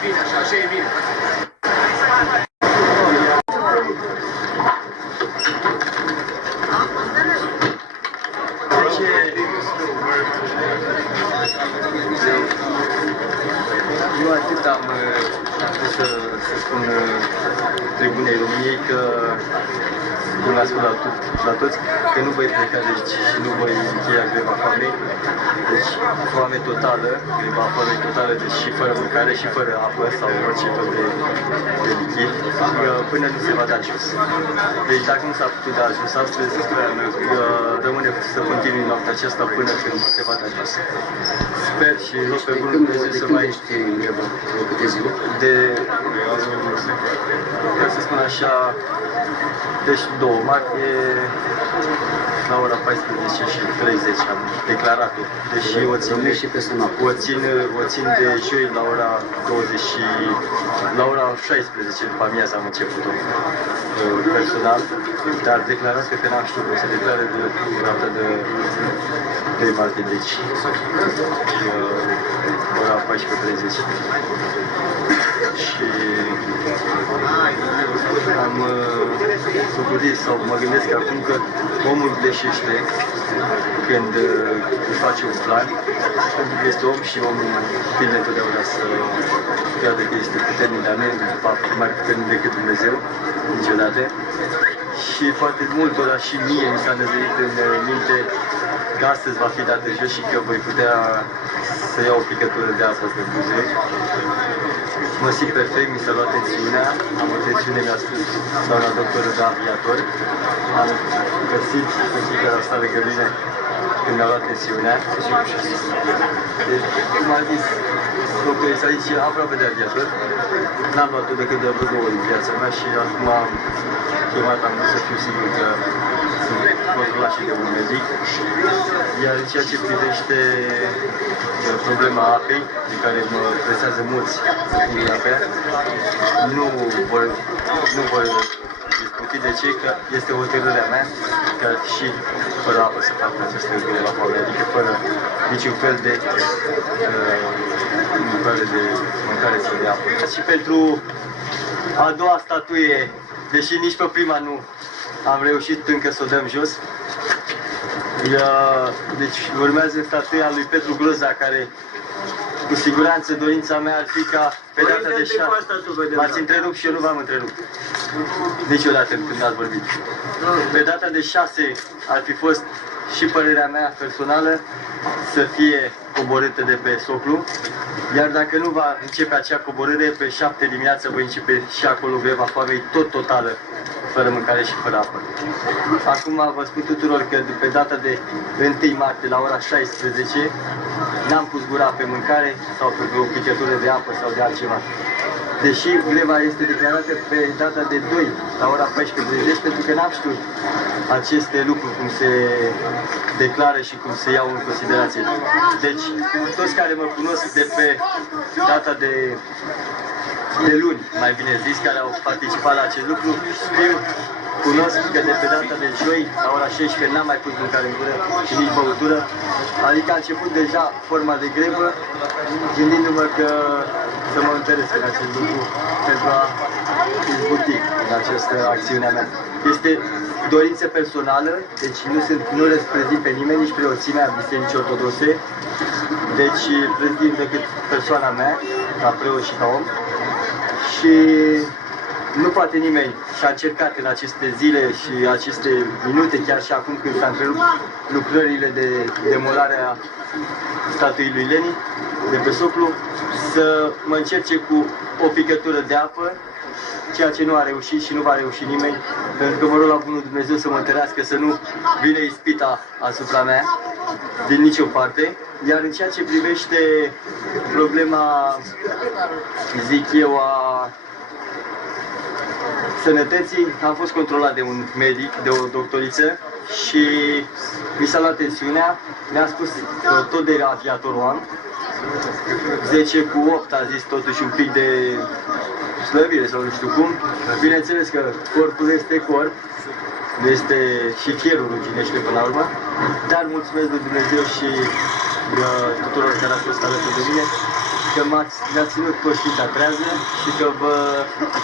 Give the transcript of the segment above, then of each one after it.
Bine, așa e bine. Eu atât am vrut să spun Tribunei României că, cum l-am spus la toți, că nu voi pleca de aici și nu voi încheia greva foamei. Deci foame totală, greva foamei totală, deci și fără mâncare și fără apă sau orice fel de lichid, până nu se va da jos. Deci dacă nu s-a putut da jos astăzi, rămâne să continui noaptea aceasta până când se va da jos. Sper și rog pe Bunul Dumnezeu să mai... Ca să spun așa, deci 2 martie, la ora 14:30 am declarat-o, deși o țin de joi la ora 20, la ora 16 după amiază am început-o personal, dar declarat că n-am știut cum se declară de data de 3 martie, deci ora 14:30. Și am făcut sau mă gândesc acum că omul greșește când își face un plan, pentru că este om și omul tinde întotdeauna să creadă că este puternic, dar nu e mai puternic decât Dumnezeu, niciodată. Și foarte multora și mie mi s-a năzărit în minte că astăzi va fi dată jos și că voi putea să iau o picătură de apă pe buze. Mă simt perfect, mi s-a luat tensiunea, am o tensiune, mi-a spus doamna doctoră de aviator, am găsit pe cei care au stat lângă mine când mi-a luat tensiunea. Deci, cum am zis, doctorul s-a zis aproape de aviator, n-am luat-o decât de vreo 2 ori în viața mea și acum am chemat, am vrut să fiu sigur că sunt controlat și de un medic. Iar în ceea ce privește problema apei, de care mă presează mulți din apea, nu vor discuti de ce, că este hotărârea mea că și fără apă să fac această greva foamei, adică fără niciun fel de mâncare sau de apă. Și pentru a doua statuie, deși nici pe prima nu am reușit încă să o dăm jos, deci urmează statuia lui Petru Groza, care cu siguranță dorința mea ar fi ca pe data de 6... M-ați întrerupt și eu nu v-am întrerupt niciodată când ați vorbit. Pe data de 6 ar fi fost și părerea mea personală să fie coborâtă de pe soclu, iar dacă nu va începe acea coborâre, pe 7 dimineața voi începe și acolo greva foamei tot totală, fără mâncare și fără apă. Acum vă spun tuturor că pe data de 1 martie la ora 16 n-am pus gura pe mâncare sau pe o picătură de apă sau de altceva. Deși greva este declarată pe data de 2 la ora 14:30, pentru că n-am știut aceste lucruri cum se declară și cum se iau în considerație. Deci, toți care mă cunosc de pe data de luni, mai bine zis, care au participat la acest lucru, cunosc că de pe data de joi, la ora 16, n-am mai pus mâncare în gură și nici băutură. Adică a început deja forma de grevă, gândindu-mă că să mă întăresc în acest lucru pentru a izbuti în această acțiune a mea. Este dorință personală, deci nu reprezint pe nimeni, nici preoțimea Bisericii Ortodoxe, deci prezint decât persoana mea, ca preot și ca om. Și nu poate nimeni, și a încercat în aceste zile și aceste minute, chiar și acum când s-a întrerupt lucrările de demolare a statuii lui Lenin, de pe soclu, să mă încerce cu o picătură de apă, ceea ce nu a reușit și nu va reuși nimeni, pentru că mă rog la Bunul Dumnezeu să mă întărească, să nu vină ispita asupra mea, din nicio parte. Iar în ceea ce privește problema, zic eu, a sănătății, am fost controlat de un medic, de o doctoriță, și mi s-a luat tensiunea, mi-a spus că tot de aviatorul am, 10/8 a zis totuși un pic de slăbire sau nu știu cum. Bineînțeles că corpul este corp, nu este și fierul ruginește până la urmă, dar mulțumesc lui Dumnezeu și tuturor care ați fost alături de mine, că mi-ați ținut conștiința trează și că vă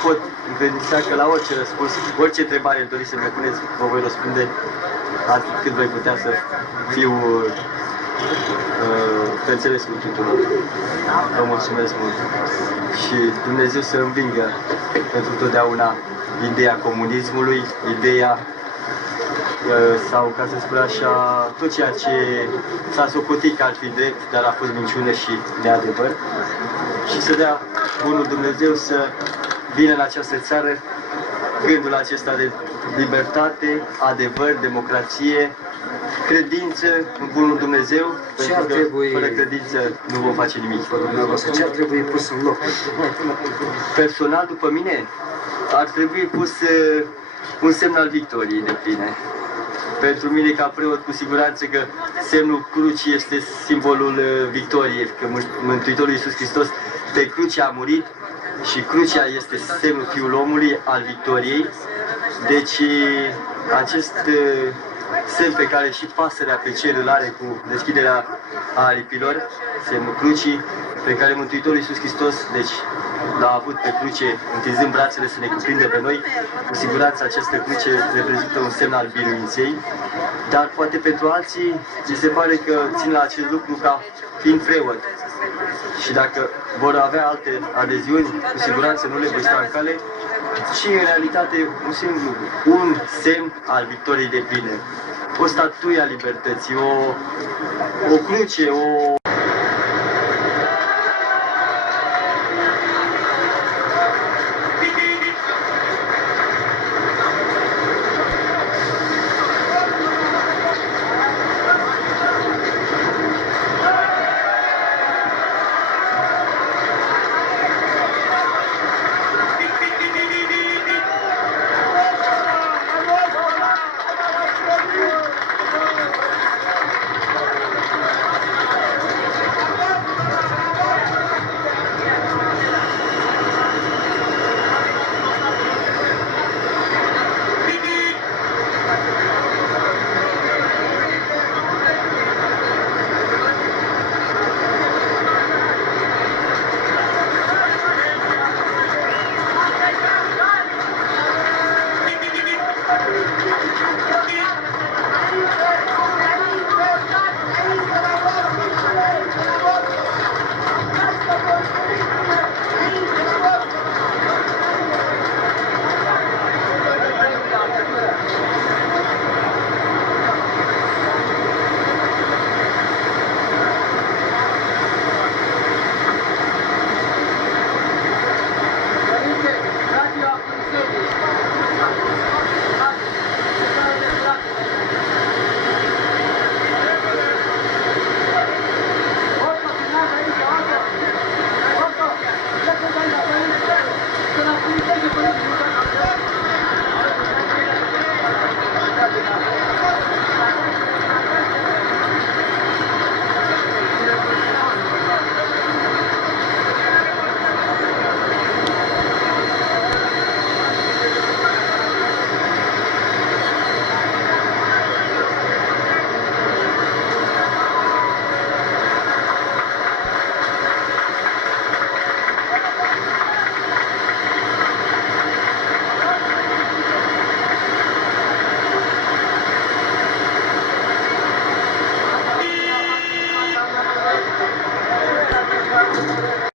pot încredința că la orice răspuns, orice întrebare îmi doriți să mi puneți, vă voi răspunde atât cât voi putea să fiu pe înțelesul tuturor. Vă mulțumesc mult și Dumnezeu să învingă pentru totdeauna ideea comunismului, ideea sau, ca să spun așa, tot ceea ce s-a socotit că ar fi drept, dar a fost minciună și neadevăr. Și să dea bunul Dumnezeu să vină în această țară gândul acesta de libertate, adevăr, democrație, credință în bunul Dumnezeu, pentru că fără credință nu vom face nimic. Ce ar trebui pus în loc? Personal, după mine, ar trebui pus un semn al victoriei de pline. Pentru mine, ca preot, cu siguranță că semnul crucii este simbolul victoriei, că Mântuitorul Iisus Hristos pe cruce a murit și crucea este semnul Fiul omului al victoriei. Deci, acest semn pe care și pasărea pe cer îl are cu deschiderea aripilor, semnul crucii, pe care Mântuitorul Iisus Hristos, deci, l-a avut pe cruce, întinzând brațele să ne cuprindă pe noi. Cu siguranță această cruce reprezintă un semn al biruinței, dar poate pentru alții mi se pare că țin la acest lucru ca fiind preot. Și dacă vor avea alte adeziuni, cu siguranță nu le voi sta în cale, și în realitate un singur lucru, un semn al victoriei de pline. O statuie a libertății, o cruce, o